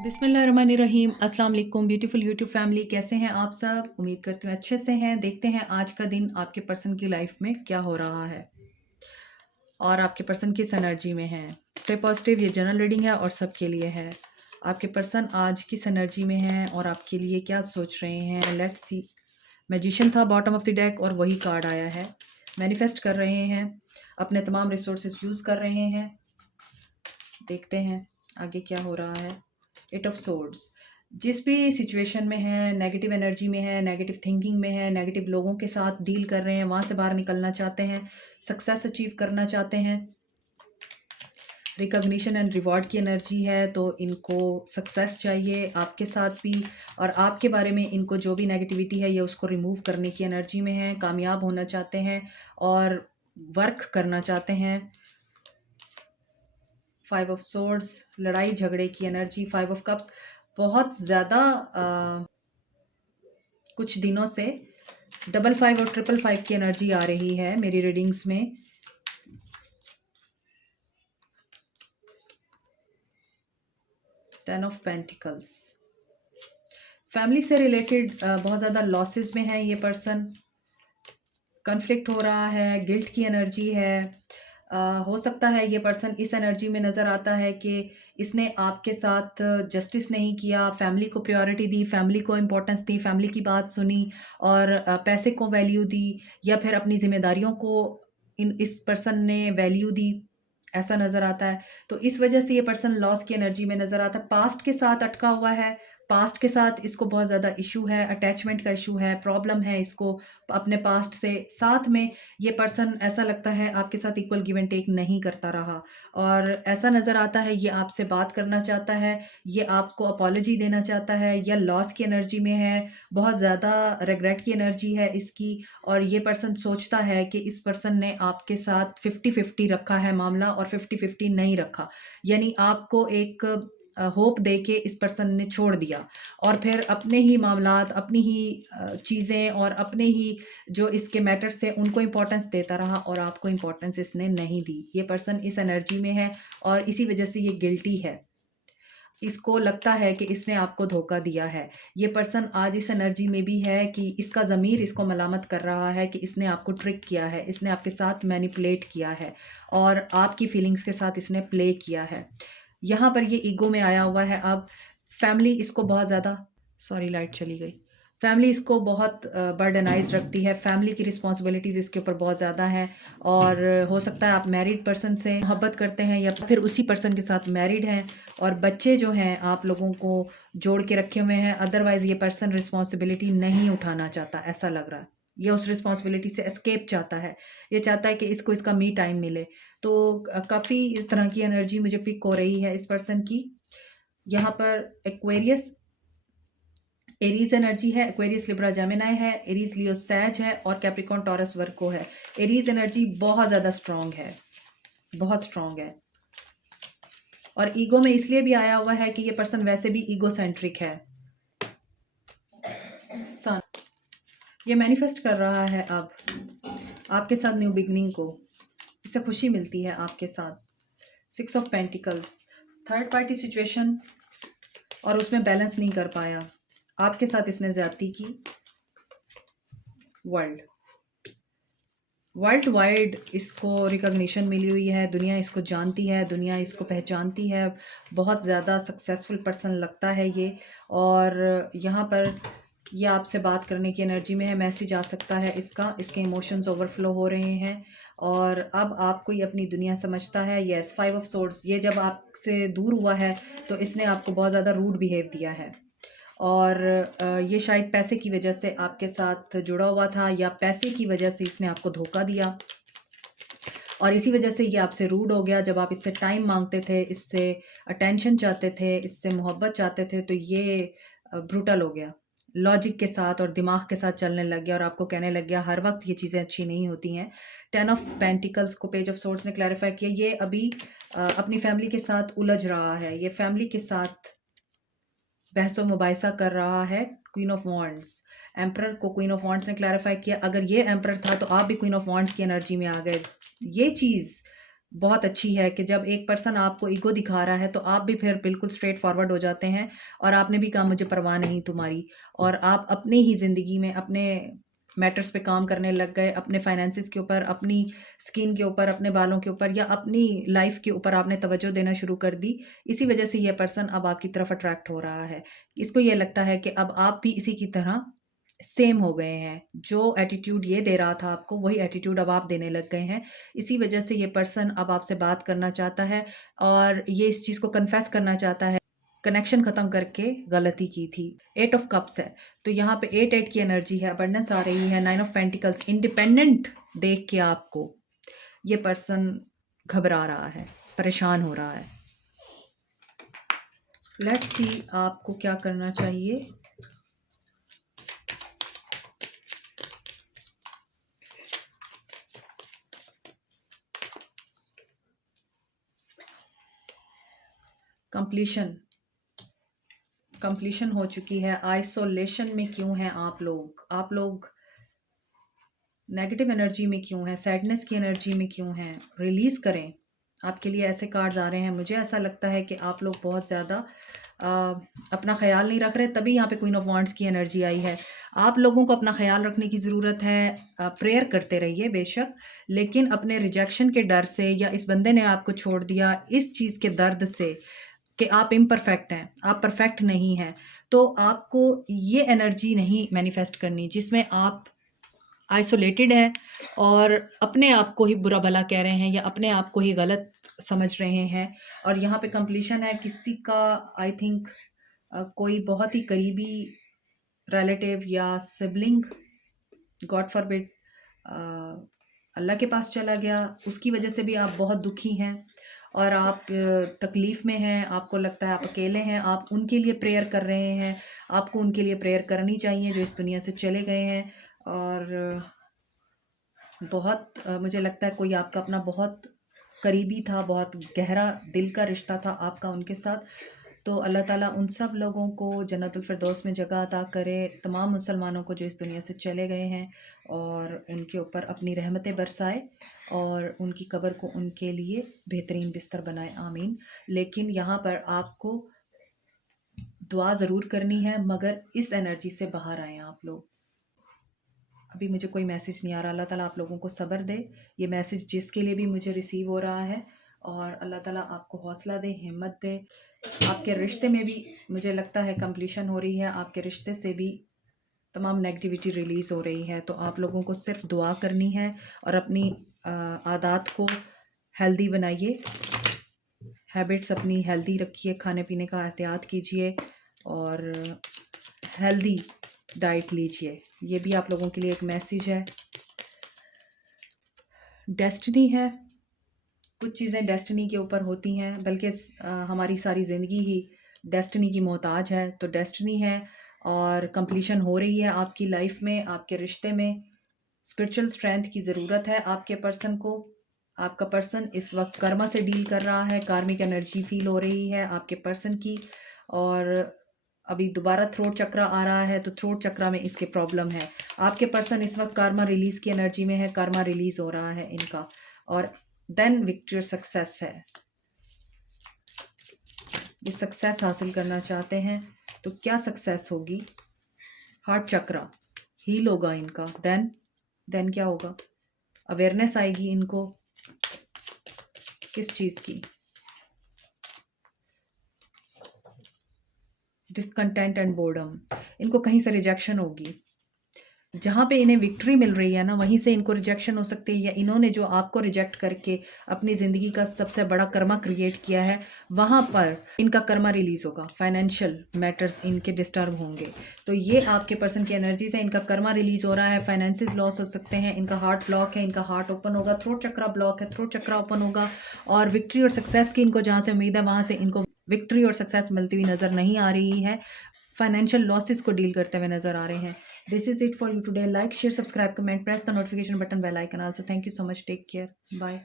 बिस्मिल्लाहिर्रहमानिर्रहीम। अस्सलाम वालेकुम ब्यूटीफुल यूट्यूब फैमिली, कैसे हैं आप सब? उम्मीद करती हूँ अच्छे से हैं। देखते हैं आज का दिन आपके पर्सन की लाइफ में क्या हो रहा है और आपके पर्सन किस एनर्जी में है। स्टे पॉजिटिव, ये जनरल रीडिंग है और सबके लिए है। आपके पर्सन आज किस एनर्जी में हैं और आपके लिए क्या सोच रहे हैं। Let's see. मैजिशियन था बॉटम ऑफ द डेक और वही कार्ड आया है। मैनिफेस्ट कर रहे हैं, अपने तमाम रिसोर्सेज यूज़ कर रहे हैं। देखते हैं आगे क्या हो रहा है। Eight of swords. जिस भी सिचुएशन में है, नेगेटिव एनर्जी में है, नेगेटिव थिंकिंग में है, नेगेटिव लोगों के साथ डील कर रहे हैं, वहाँ से बाहर निकलना चाहते हैं, सक्सेस अचीव करना चाहते हैं। रिकॉग्निशन एंड रिवॉर्ड की एनर्जी है, तो इनको सक्सेस चाहिए आपके साथ भी, और आपके बारे में इनको जो भी नेगेटिविटी है ये उसको रिमूव करने की एनर्जी में है। कामयाब होना चाहते हैं और वर्क करना चाहते हैं। 5 ऑफ सोर्ड्स, लड़ाई झगड़े की एनर्जी। 5 ऑफ कप्स, बहुत ज़्यादा कुछ दिनों से 55 और 555 की एनर्जी आ रही है मेरी रीडिंग्स में। 10 ऑफ पेंटिकल्स, फैमिली से रिलेटेड बहुत ज़्यादा लॉसेस में है ये पर्सन। कन्फ्लिक्ट हो रहा है, गिल्ट की एनर्जी है। हो सकता है ये पर्सन इस एनर्जी में नज़र आता है कि इसने आपके साथ जस्टिस नहीं किया, फैमिली को प्रायोरिटी दी, फैमिली को इम्पोर्टेंस दी, फैमिली की बात सुनी और पैसे को वैल्यू दी, या फिर अपनी जिम्मेदारियों को इस पर्सन ने वैल्यू दी, ऐसा नज़र आता है। तो इस वजह से ये पर्सन लॉस की एनर्जी में नज़र आता है। पास्ट के साथ अटका हुआ है, पास्ट के साथ इसको बहुत ज़्यादा इशू है, अटैचमेंट का इशू है, प्रॉब्लम है इसको अपने पास्ट से। साथ में ये पर्सन ऐसा लगता है आपके साथ इक्वल गिव एंड टेक नहीं करता रहा, और ऐसा नज़र आता है ये आपसे बात करना चाहता है, ये आपको अपॉलॉजी देना चाहता है, या लॉस की एनर्जी में है, बहुत ज़्यादा रिग्रेट की एनर्जी है इसकी। और ये पर्सन सोचता है कि इस पर्सन ने आपके साथ 50-50 रखा है मामला और 50-50 नहीं रखा, यानी आपको एक होप दे के इस पर्सन ने छोड़ दिया और फिर अपने ही मामलात, अपनी ही चीज़ें और अपने ही जो इसके मैटर्स थे उनको इम्पोर्टेंस देता रहा और आपको इम्पोर्टेंस इसने नहीं दी। ये पर्सन इस एनर्जी में है और इसी वजह से ये गिल्टी है। इसको लगता है कि इसने आपको धोखा दिया है। ये पर्सन आज इस एनर्जी में भी है कि इसका ज़मीर इसको मलामत कर रहा है कि इसने आपको ट्रिक किया है, इसने आपके साथ मैनिपुलेट किया है और आपकी फीलिंग्स के साथ इसने प्ले किया है। यहाँ पर ये ईगो में आया हुआ है। अब फैमिली इसको बहुत ज़्यादा, सॉरी लाइट चली गई। फैमिली इसको बहुत बर्डनाइज़ रखती है, फैमिली की रिस्पॉन्सिबिलिटीज़ इसके ऊपर बहुत ज़्यादा हैं। और हो सकता है आप मैरिड पर्सन से मोहब्बत करते हैं या फिर उसी पर्सन के साथ मैरिड हैं, और बच्चे जो हैं आप लोगों को जोड़ के रखे हुए हैं। अदरवाइज़ ये पर्सन रिस्पॉन्सिबिलिटी नहीं उठाना चाहता, ऐसा लग रहा है। ये उस रिस्पॉन्सिबिलिटी से एस्केप चाहता है, ये चाहता है कि इसको इसका मी टाइम मिले। तो काफ़ी इस तरह की एनर्जी मुझे पिक हो रही है इस पर्सन की। यहाँ पर एक्वेरियस, एरीज एनर्जी है, एक्वेरियस लिब्रा जेमिनी है, एरीज लियो सैज है और कैप्रिकॉर्न टॉरस वर्को है। एरीज एनर्जी बहुत ज़्यादा स्ट्रांग है, बहुत स्ट्रांग है, और ईगो में इसलिए भी आया हुआ है कि ये पर्सन वैसे भी ईगो सेंट्रिक है। सन, ये मैनिफेस्ट कर रहा है अब आपके साथ न्यू बिगनिंग को, इससे खुशी मिलती है आपके साथ। 6 of pentacles, third party situation और उसमें बैलेंस नहीं कर पाया, आपके साथ इसने ज्यादती की। वर्ल्ड वाइड इसको रिकॉग्निशन मिली हुई है, दुनिया इसको जानती है, दुनिया इसको पहचानती है। बहुत ज़्यादा सक्सेसफुल पर्सन लगता है ये, और यहाँ पर ये आपसे बात करने की एनर्जी में है। मैसेज आ सकता है इसका, इसके इमोशंस ओवरफ्लो हो रहे हैं और अब आपको ये अपनी दुनिया समझता है। यस, 5 ऑफ सोर्ड्स, ये जब आपसे दूर हुआ है तो इसने आपको बहुत ज़्यादा रूड बिहेव दिया है, और ये शायद पैसे की वजह से आपके साथ जुड़ा हुआ था, या पैसे की वजह से इसने आपको धोखा दिया और इसी वजह से ये आपसे रूड हो गया। जब आप इससे टाइम मांगते थे, इससे अटेंशन चाहते थे, इससे मोहब्बत चाहते थे, तो ये ब्रूटल हो गया, लॉजिक के साथ और दिमाग के साथ चलने लग गया और आपको कहने लग गया हर वक्त ये चीज़ें अच्छी नहीं होती हैं। 10 ऑफ पेंटिकल्स को पेज ऑफ सोर्ड्स ने क्लैरिफाई किया। ये अभी अपनी फैमिली के साथ उलझ रहा है, ये फैमिली के साथ बहसो मुबाहिसा कर रहा है। क्वीन ऑफ वॉन्ड्स, एम्परर को क्वीन ऑफ वॉन्ड्स ने क्लैरिफाई किया, अगर ये एम्परर था तो आप भी क्वीन ऑफ वॉन्ड्स की एनर्जी में आ गए। ये चीज़ बहुत अच्छी है कि जब एक पर्सन आपको ईगो दिखा रहा है तो आप भी फिर बिल्कुल स्ट्रेट फॉरवर्ड हो जाते हैं और आपने भी कहा मुझे परवाह नहीं तुम्हारी, और आप अपनी ही ज़िंदगी में अपने मैटर्स पे काम करने लग गए, अपने फाइनेंसिस के ऊपर, अपनी स्किन के ऊपर, अपने बालों के ऊपर या अपनी लाइफ के ऊपर आपने तवज्जो देना शुरू कर दी। इसी वजह से ये पर्सन अब आपकी तरफ अट्रैक्ट हो रहा है। इसको ये लगता है कि अब आप भी इसी की तरह सेम हो गए हैं। जो एटीट्यूड ये दे रहा था आपको, वही एटीट्यूड अब आप देने लग गए हैं। इसी वजह से ये पर्सन अब आपसे बात करना चाहता है और ये इस चीज़ को कन्फेस करना चाहता है, कनेक्शन ख़त्म करके गलती की थी। 8 ऑफ कप्स है, तो यहाँ पे 8-8 की एनर्जी है, अबंडेंस आ रही है, 9 ऑफ पेंटिकल्स, इंडिपेंडेंट देख के आपको ये पर्सन घबरा रहा है, परेशान हो रहा है। लेट्स सी आपको क्या करना चाहिए। कंप्लीशन कंप्लीशन हो चुकी है। आइसोलेशन में क्यों हैं आप लोग? आप लोग नेगेटिव एनर्जी में क्यों हैं? सैडनेस की एनर्जी में क्यों हैं? रिलीज़ करें। आपके लिए ऐसे कार्ड्स आ रहे हैं, मुझे ऐसा लगता है कि आप लोग बहुत ज़्यादा अपना ख़्याल नहीं रख रहे, तभी यहाँ पे क्वीन ऑफ वांड्स की एनर्जी आई है। आप लोगों को अपना ख़्याल रखने की ज़रूरत है। प्रेयर करते रहिए बेशक, लेकिन अपने रिजेक्शन के डर से या इस बंदे ने आपको छोड़ दिया, इस चीज़ के दर्द से कि आप इम्परफेक्ट हैं, आप परफेक्ट नहीं हैं, तो आपको ये एनर्जी नहीं मैनिफेस्ट करनी जिसमें आप आइसोलेटेड हैं और अपने आप को ही बुरा भला कह रहे हैं या अपने आप को ही गलत समझ रहे हैं। और यहाँ पे कंप्लीशन है किसी का, आई थिंक कोई बहुत ही करीबी रिलेटिव या सिबलिंग, गॉड फॉरबिड, अल्लाह के पास चला गया। उसकी वजह से भी आप बहुत दुखी हैं और आप तकलीफ़ में हैं, आपको लगता है आप अकेले हैं, आप उनके लिए प्रेयर कर रहे हैं। आपको उनके लिए प्रेयर करनी चाहिए जो इस दुनिया से चले गए हैं। और बहुत मुझे लगता है कोई आपका अपना बहुत करीबी था, बहुत गहरा दिल का रिश्ता था आपका उनके साथ। तो अल्लाह ताला उन सब लोगों को जन्नतुल फिरदौस में जगह अता करे, तमाम मुसलमानों को जो इस दुनिया से चले गए हैं, और उनके ऊपर अपनी रहमतें बरसाए और उनकी कब्र को उनके लिए बेहतरीन बिस्तर बनाए, आमीन। लेकिन यहाँ पर आपको दुआ ज़रूर करनी है, मगर इस एनर्जी से बाहर आएँ आप लोग। अभी मुझे कोई मैसेज नहीं आ रहा। अल्लाह ताला आप लोगों को सब्र दे। ये मैसेज जिसके लिए भी मुझे रिसीव हो रहा है, और अल्लाह ताला आपको हौसला दे, हिम्मत दे। आपके रिश्ते में भी मुझे लगता है कंप्लीशन हो रही है, आपके रिश्ते से भी तमाम नेगेटिविटी रिलीज़ हो रही है। तो आप लोगों को सिर्फ दुआ करनी है और अपनी आदत को हेल्दी बनाइए, हैबिट्स अपनी हेल्दी रखिए, खाने पीने का एहतियात कीजिए और हेल्दी डाइट लीजिए। ये भी आप लोगों के लिए एक मैसेज है। डेस्टिनी है, कुछ चीज़ें डेस्टिनी के ऊपर होती हैं, बल्कि हमारी सारी ज़िंदगी ही डेस्टिनी की मोहताज है। तो डेस्टिनी है और कंप्लीशन हो रही है आपकी लाइफ में, आपके रिश्ते में। स्पिरिचुअल स्ट्रेंथ की ज़रूरत है आपके पर्सन को। आपका पर्सन इस वक्त कर्मा से डील कर रहा है, कार्मिक एनर्जी फील हो रही है आपके पर्सन की। और अभी दोबारा थ्रोट चक्रा आ रहा है, तो थ्रोट चक्रा में इसके प्रॉब्लम है। आपके पर्सन इस वक्त कार्मा रिलीज़ की एनर्जी में है, कार्मा रिलीज़ हो रहा है इनका, और देन विक्ट्री सक्सेस है। ये सक्सेस हासिल करना चाहते हैं, तो क्या सक्सेस होगी? हार्ट चक्रा हील होगा इनका। देन क्या होगा? अवेयरनेस आएगी इनको किस चीज़ की? Discontent and boredom. इनको कहीं से रिजेक्शन होगी। जहाँ पे इन्हें विक्ट्री मिल रही है ना, वहीं से इनको रिजेक्शन हो सकती है, या इन्होंने जो आपको रिजेक्ट करके अपनी ज़िंदगी का सबसे बड़ा कर्मा क्रिएट किया है, वहाँ पर इनका कर्मा रिलीज़ होगा। फाइनेंशियल मैटर्स इनके डिस्टर्ब होंगे। तो ये आपके पर्सन की एनर्जी से इनका कर्मा रिलीज़ हो रहा है। फाइनेंसेस लॉस हो सकते हैं, इनका हार्ट ब्लॉक है, इनका हार्ट ओपन होगा। थ्रोट चक्रा ब्लॉक है, थ्रोट चक्रा ओपन होगा। और विक्ट्री और सक्सेस की इनको जहाँ से उम्मीद है, वहाँ से इनको विक्ट्री और सक्सेस मिलती हुई नज़र नहीं आ रही है। फाइनेंशियल लॉसेस को डील करते हुए नज़र आ रहे हैं। This is it for you today. Like, share, subscribe, comment, press the notification button, bell icon also. Thank you so much, take care, bye.